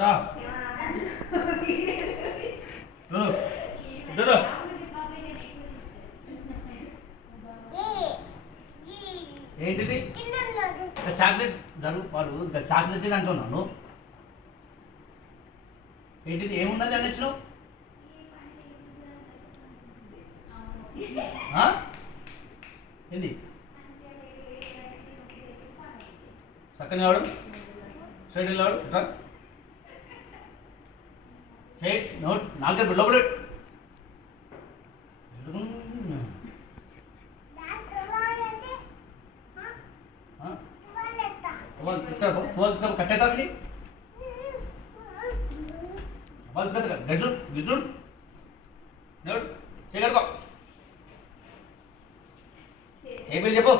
Stop. Look. Look. ఏంటిది chocolate జరుగు వాడు చాక్లెట్ అంటున్నాను. ఏంటిది ఏమున్నది అని వచ్చినావు? ఏంది చక్కని వాడు స్ట్రైట్ వెళ్ళాడు ఇట్లా నోట్ నాలుగు లోపల తీసుకురా కట్టేతా గడ్లు గిజుడు నోడు చేయగలుకో ఏ పేరు చెప్పు.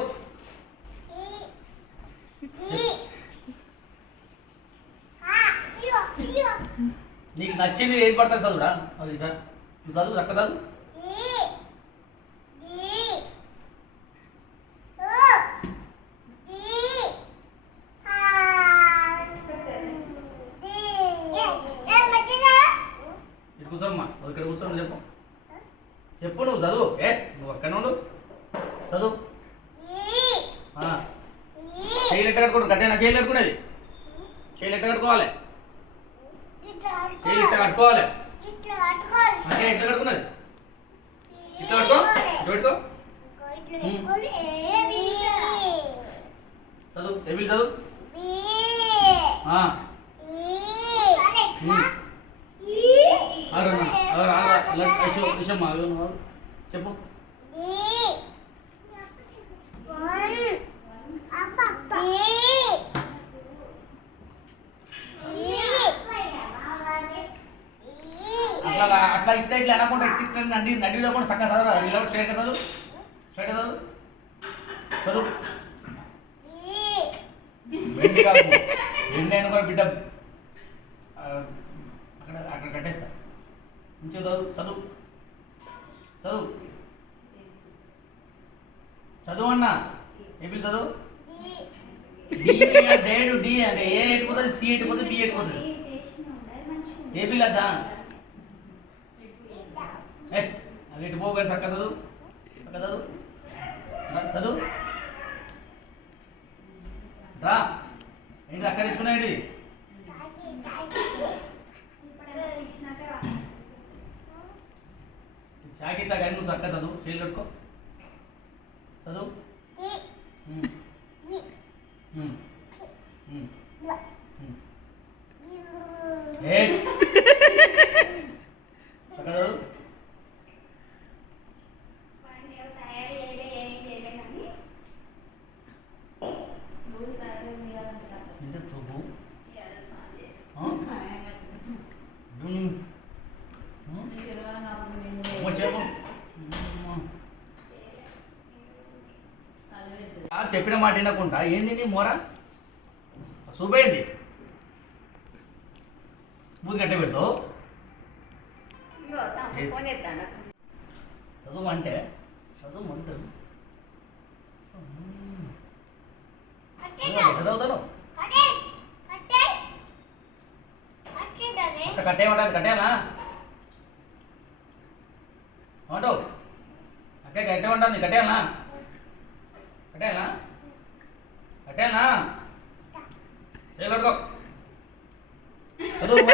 నీకు నచ్చింది ఏది పడుతుంది చదువురా అది నువ్వు చదువు చక్క చదువు. ఇటు కూర్చోమ్మా ఇక్కడ కూర్చోను చెప్పు చెప్పు నువ్వు చదువు. నువ్వు అక్కడ ఉండు చదువు. చేయలు ఎట్ట కట్టుకోడు కట్టేనా చేయలు కట్టుకునేది చేయలు ఎట్ట కట్టుకోవాలి చేయలు ఇట్లా కట్టుకోవాలి అంటే ఎట్లా కట్టుకున్నది ఇట్లా కట్టుకో ఇట్లా పెట్టుకో చదువు ఏబీ చదువు. చెప్పు అట్లా అట్లా ఇట్లా ఇట్లా అనకుండా ఇట్లా నడిలో కూడా చక్కగా చదవరా ఇలా స్ట్రైట్గా చదువు స్ట్రైట్గా చదువు చదువు. వెండి కాదు వెండి అయినా కూడా బిడ్డ అక్కడ అక్కడ కట్టేస్తా మంచిగా చదువు చదువు చదువు చదువు అన్నా ఏపీ చదువు. డేడు డి అంటే ఏ ఎట్టుపోతుంది సి ఎట్టుపోతుంది బి ఎట్టుపోతుంది ఏపీ లేదా అది ఎటు పోగానే చక్క చదువు చక్క చదువు చదువు రా ఏంటి అక్కడ తెచ్చుకున్నాయండి చాకితా కానీ నువ్వు చక్క చదువు చేలు కట్టుకో చదువు. చక్క చదువు. చెప్పిన మాట వినకుండా ఏంది నీ మోర చూపేయండి మూడు గంట పెడతావు చదువు అంటే చదువు అంటారు చదువుతాను కట్టేయమంటారు కట్టేయాలా అంటావు అక్క కట్టేయమంటాను కట్టేయాలా కట్టేయాలా కట్టేయాలా చేయగలుగుకో చదువు.